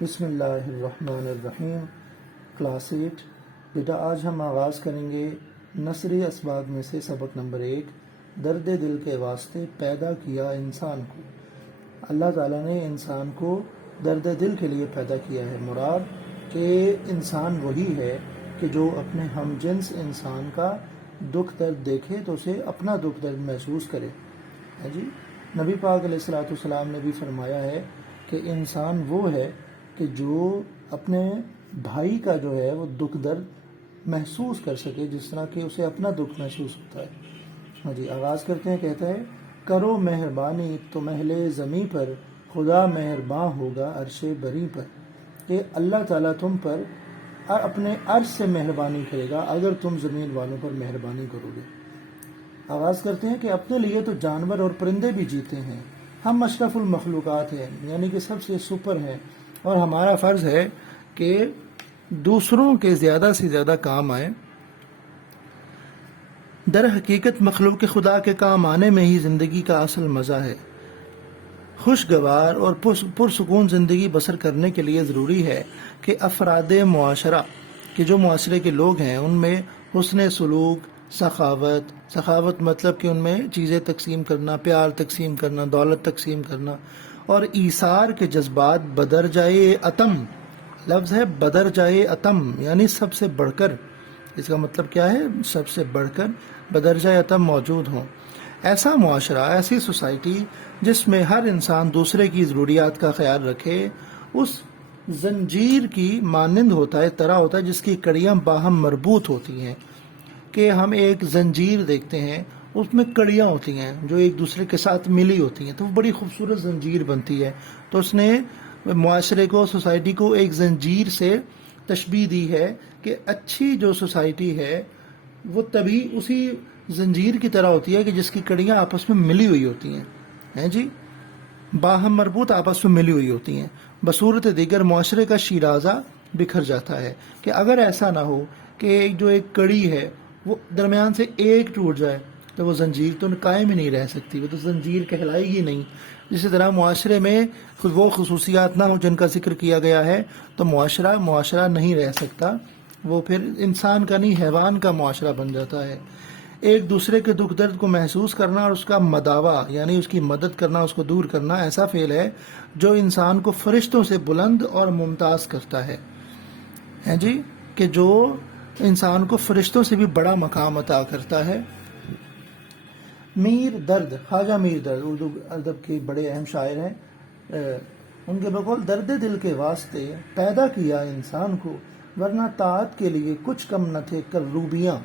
بسم اللہ الرحمن الرحیم۔ کلاس 8 بیٹا آج ہم آغاز کریں گے نثری اسباب میں سے سبق نمبر 1، درد دل کے واسطے پیدا کیا انسان کو۔ اللہ تعالیٰ نے انسان کو درد دل کے لیے پیدا کیا ہے، مراد کہ انسان وہی ہے کہ جو اپنے ہم جنس انسان کا دکھ درد دیکھے تو اسے اپنا دکھ درد محسوس کرے۔ ہے جی، نبی پاک علیہ الصلوۃ والسلام نے بھی فرمایا ہے کہ انسان وہ ہے کہ جو اپنے بھائی کا جو ہے وہ دکھ درد محسوس کر سکے جس طرح کہ اسے اپنا دکھ محسوس ہوتا ہے۔ ہاں جی، آغاز کرتے ہیں۔ کہتا ہے، کرو مہربانی تم اہل زمیں پر، خدا مہرباں ہوگا عرش بری پر۔ کہ اللہ تعالیٰ تم پر اپنے عرش سے مہربانی کرے گا اگر تم زمین والوں پر مہربانی کرو گے۔ آغاز کرتے ہیں کہ اپنے لیے تو جانور اور پرندے بھی جیتے ہیں، ہم اشرف المخلوقات ہیں، یعنی کہ سب سے سپر ہیں، اور ہمارا فرض ہے کہ دوسروں کے زیادہ سے زیادہ کام آئیں۔ در حقیقت مخلوق خدا کے کام آنے میں ہی زندگی کا اصل مزہ ہے۔ خوشگوار اور پرسکون زندگی بسر کرنے کے لیے ضروری ہے کہ افراد معاشرہ کہ جو معاشرے کے لوگ ہیں ان میں حسن سلوک، سخاوت مطلب کہ ان میں چیزیں تقسیم کرنا، پیار تقسیم کرنا، دولت تقسیم کرنا، اور ایثار کے جذبات بدرجائے عتم، لفظ ہے بدرجائے عتم یعنی سب سے بڑھ کر، اس کا مطلب کیا ہے؟ سب سے بڑھ کر بدرجائے عتم موجود ہوں۔ ایسا معاشرہ، ایسی سوسائٹی جس میں ہر انسان دوسرے کی ضروریات کا خیال رکھے، اس زنجیر کی مانند ہوتا ہے، طرح ہوتا ہے جس کی کڑیاں باہم مربوط ہوتی ہیں۔ کہ ہم ایک زنجیر دیکھتے ہیں، اس میں کڑیاں ہوتی ہیں جو ایک دوسرے کے ساتھ ملی ہوتی ہیں، تو وہ بڑی خوبصورت زنجیر بنتی ہے۔ تو اس نے معاشرے کو، سوسائٹی کو ایک زنجیر سے تشبیہ دی ہے کہ اچھی جو سوسائٹی ہے وہ تبھی اسی زنجیر کی طرح ہوتی ہے کہ جس کی کڑیاں آپس میں ملی ہوئی ہوتی ہیں جی، باہم مربوط آپس میں ملی ہوئی ہوتی ہیں۔ بصورت دیگر معاشرے کا شیرازہ بکھر جاتا ہے کہ اگر ایسا نہ ہو کہ جو ایک کڑی ہے وہ درمیان سے ایک ٹوٹ جائے تو وہ زنجیر تو قائم ہی نہیں رہ سکتی، وہ تو زنجیر کہلائے گی نہیں۔ اسی طرح معاشرے میں وہ خصوصیات نہ ہو جن کا ذکر کیا گیا ہے تو معاشرہ نہیں رہ سکتا، وہ پھر انسان کا نہیں حیوان کا معاشرہ بن جاتا ہے۔ ایک دوسرے کے دکھ درد کو محسوس کرنا اور اس کا مداوا یعنی اس کی مدد کرنا، اس کو دور کرنا ایسا فعل ہے جو انسان کو فرشتوں سے بلند اور ممتاز کرتا ہے جی، کہ جو انسان کو فرشتوں سے بھی بڑا مقام عطا کرتا ہے۔ میر درد، خواجہ میر درد اردو ادب کے بڑے اہم شاعر ہیں، ان کے بقول درد دل کے واسطے پیدا کیا انسان کو، ورنہ طاعت کے لیے کچھ کم نہ تھے کروبیاں۔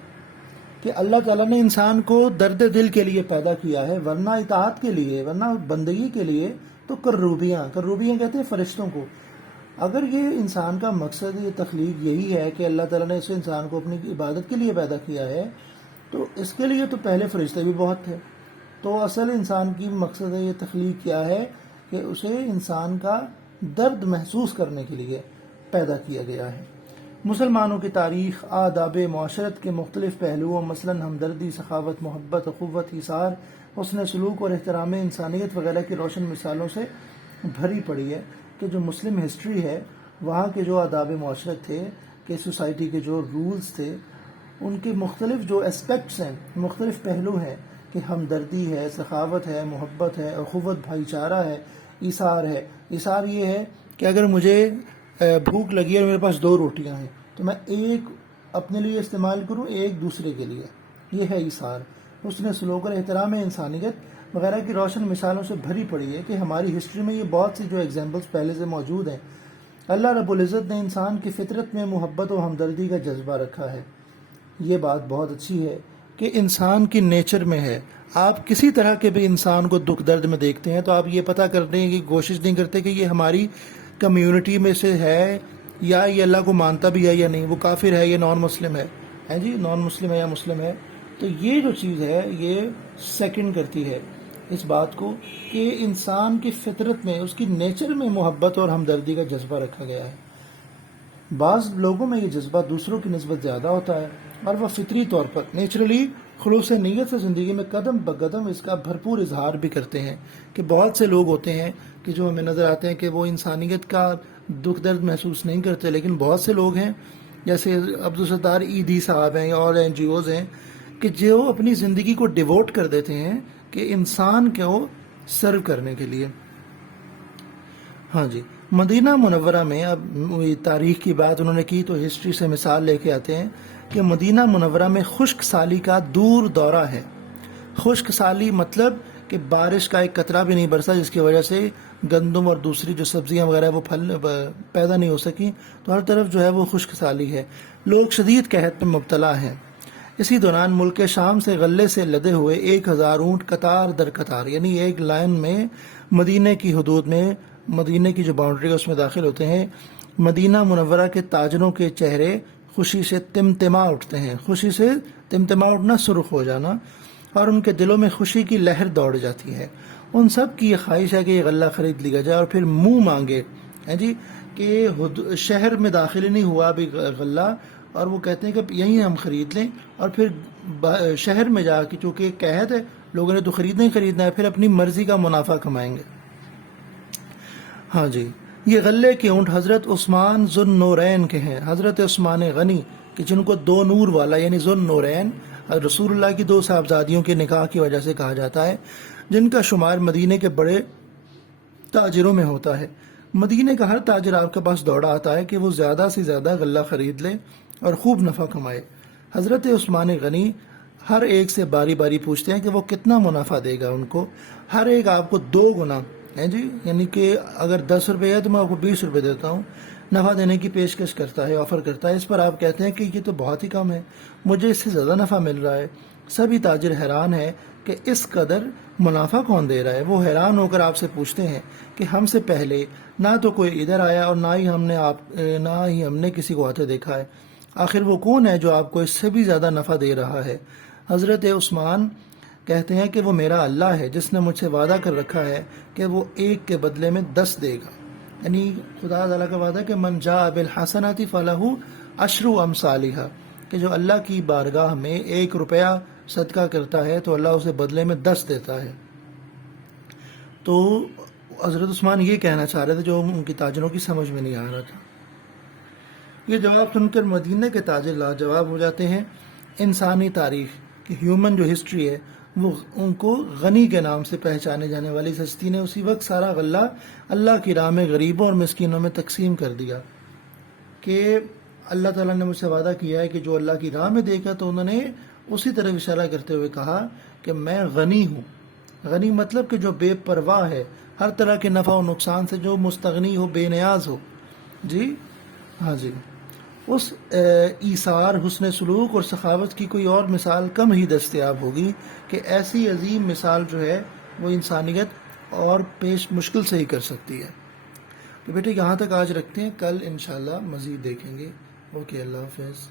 کہ اللہ تعالیٰ نے انسان کو درد دل کے لیے پیدا کیا ہے، ورنہ اطاعت کے لیے، ورنہ بندگی کے لیے تو کروبیاں کہتے ہیں فرشتوں کو۔ اگر یہ انسان کا مقصد، یہ تخلیق یہی ہے کہ اللہ تعالیٰ نے اس انسان کو اپنی عبادت کے لیے پیدا کیا ہے تو اس کے لیے تو پہلے فرشتے بھی بہت تھے۔ تو اصل انسان کی مقصد ہے، یہ تخلیق کیا ہے کہ اسے انسان کا درد محسوس کرنے کے لیے پیدا کیا گیا ہے۔ مسلمانوں کی تاریخ آداب معاشرت کے مختلف پہلوؤں مثلاً ہمدردی، سخاوت، محبت، اخوت، ایثار، حسن سلوک اور احترام انسانیت وغیرہ کی روشن مثالوں سے بھری پڑی ہے۔ کہ جو مسلم ہسٹری ہے وہاں کے جو آداب معاشرت تھے، کہ سوسائٹی کے جو رولز تھے، ان کے مختلف جو اسپیکٹس ہیں، مختلف پہلو ہیں کہ ہمدردی ہے، سخاوت ہے، محبت ہے، اخوت، بھائی چارہ ہے، ایثار ہے۔ ایثار یہ ہے کہ اگر مجھے بھوک لگی ہے اور میرے پاس 2 روٹیاں ہیں تو میں ایک اپنے لیے استعمال کروں، ایک دوسرے کے لیے، یہ ہے ایثار۔ حسن سلوک اور احترام انسانیت وغیرہ کی روشن مثالوں سے بھری پڑی ہے کہ ہماری ہسٹری میں یہ بہت سی جو ایگزامپلس پہلے سے موجود ہیں۔ اللہ رب العزت نے انسان کی فطرت میں محبت و ہمدردی کا جذبہ رکھا ہے۔ یہ بات بہت اچھی ہے کہ انسان کی نیچر میں ہے۔ آپ کسی طرح کے بھی انسان کو دکھ درد میں دیکھتے ہیں تو آپ یہ پتہ کرنے کی کوشش نہیں کرتے کہ یہ ہماری کمیونٹی میں سے ہے یا یہ اللہ کو مانتا بھی ہے یا نہیں، وہ کافر ہے یا نان مسلم ہے جی، نان مسلم ہے یا مسلم ہے۔ تو یہ جو چیز ہے یہ سیکنڈ کرتی ہے اس بات کو کہ انسان کی فطرت میں، اس کی نیچر میں محبت اور ہمدردی کا جذبہ رکھا گیا ہے۔ بعض لوگوں میں یہ جذبہ دوسروں کی نسبت زیادہ ہوتا ہے اور وہ فطری طور پر نیچرلی خلوص نیت سے زندگی میں قدم بقدم اس کا بھرپور اظہار بھی کرتے ہیں۔ کہ بہت سے لوگ ہوتے ہیں کہ جو ہمیں نظر آتے ہیں کہ وہ انسانیت کا دکھ درد محسوس نہیں کرتے، لیکن بہت سے لوگ ہیں جیسے عبدالستار ایدھی صاحب ہیں اور NGOs ہیں کہ جو اپنی زندگی کو ڈیووٹ کر دیتے ہیں کہ انسان کو سرو کرنے کے لیے۔ ہاں جی، مدینہ منورہ میں اب تاریخ کی بات انہوں نے کی تو ہسٹری سے مثال لے کے آتے ہیں کہ مدینہ منورہ میں خشک سالی کا دور دورہ ہے۔ خشک سالی مطلب کہ بارش کا ایک قطرہ بھی نہیں برسا، جس کی وجہ سے گندم اور دوسری جو سبزیاں وغیرہ وہ پھل پیدا نہیں ہو سکیں، تو ہر طرف جو ہے وہ خشک سالی ہے، لوگ شدید قحط میں مبتلا ہیں۔ اسی دوران ملک شام سے غلے سے لدے ہوئے 1000 اونٹ قطار در قطار، یعنی ایک لائن میں مدینہ کی حدود میں، مدینہ کی جو باؤنڈری ہے اس میں داخل ہوتے ہیں۔ مدینہ منورہ کے تاجروں کے چہرے خوشی سے تمتما اٹھتے ہیں، خوشی سے تمتما اٹھنا، سرخ ہو جانا، اور ان کے دلوں میں خوشی کی لہر دوڑ جاتی ہے۔ ان سب کی یہ خواہش ہے کہ یہ غلہ خرید لیا جائے اور پھر منہ مانگے ہیں جی کہ شہر میں داخل نہیں ہوا ابھی غلہ، اور وہ کہتے ہیں کہ یہیں ہم خرید لیں، اور پھر شہر میں جا کے چونکہ قحط ہے لوگوں نے تو خریدنا ہی خریدنا ہے، پھر اپنی مرضی کا منافع کمائیں گے۔ ہاں جی، یہ غلے کے اونٹ حضرت عثمان ذو النورین کے ہیں، حضرت عثمان غنی کہ جن کو دو نور والا یعنی ذو النورین، رسول اللہ کی 2 صاحبزادیوں کے نکاح کی وجہ سے کہا جاتا ہے، جن کا شمار مدینے کے بڑے تاجروں میں ہوتا ہے۔ مدینے کا ہر تاجر آپ کے پاس دوڑا آتا ہے کہ وہ زیادہ سے زیادہ غلہ خرید لے اور خوب نفع کمائے۔ حضرت عثمان غنی ہر ایک سے باری باری پوچھتے ہیں کہ وہ کتنا منافع دے گا ان کو۔ ہر ایک آپ کو 2 گنا ہے جی، یعنی کہ اگر 10 روپے ہے تو میں آپ کو 20 روپے دیتا ہوں، نفع دینے کی پیشکش کرتا ہے، آفر کرتا ہے۔ اس پر آپ کہتے ہیں کہ یہ تو بہت ہی کم ہے، مجھے اس سے زیادہ نفع مل رہا ہے۔ سبھی تاجر حیران ہے کہ اس قدر منافع کون دے رہا ہے۔ وہ حیران ہو کر آپ سے پوچھتے ہیں کہ ہم سے پہلے نہ تو کوئی ادھر آیا اور نہ ہی ہم نے کسی کو آتے دیکھا ہے، آخر وہ کون ہے جو آپ کو اس سے بھی زیادہ نفع دے رہا ہے؟ حضرت عثمان کہتے ہیں کہ وہ میرا اللہ ہے جس نے مجھ سے وعدہ کر رکھا ہے کہ وہ 1 کے بدلے میں 10 دے گا، یعنی خدا تعالیٰ کا وعدہ کہ من جاء بالحسنۃ فلہ عشر امثالھا، کہ جو اللہ کی بارگاہ میں 1 روپیہ صدقہ کرتا ہے تو اللہ اسے بدلے میں 10 دیتا ہے۔ تو حضرت عثمان یہ کہنا چاہ رہے تھے جو ان کی تاجروں کی سمجھ میں نہیں آ رہا تھا۔ یہ جواب سن کر مدینہ کے تاجر لاجواب ہو جاتے ہیں۔ انسانی تاریخ کی ہیومن جو ہسٹری ہے وہ ان کو غنی کے نام سے پہچانے جانے والی ہستی نے اسی وقت سارا غلہ اللہ کی راہ میں غریبوں اور مسکینوں میں تقسیم کر دیا کہ اللہ تعالیٰ نے مجھ سے وعدہ کیا ہے کہ جو اللہ کی راہ میں دے گا، تو انہوں نے اسی طرف اشارہ کرتے ہوئے کہا کہ میں غنی ہوں۔ غنی مطلب کہ جو بے پرواہ ہے ہر طرح کے نفع و نقصان سے، جو مستغنی ہو، بے نیاز ہو۔ جی ہاں جی، اس ایثار، حسن سلوک اور سخاوت کی کوئی اور مثال کم ہی دستیاب ہوگی کہ ایسی عظیم مثال جو ہے وہ انسانیت اور پیش مشکل سے ہی کر سکتی ہے۔ تو بیٹے یہاں تک آج رکھتے ہیں، کل انشاءاللہ مزید دیکھیں گے۔ اوکے، اللہ حافظ۔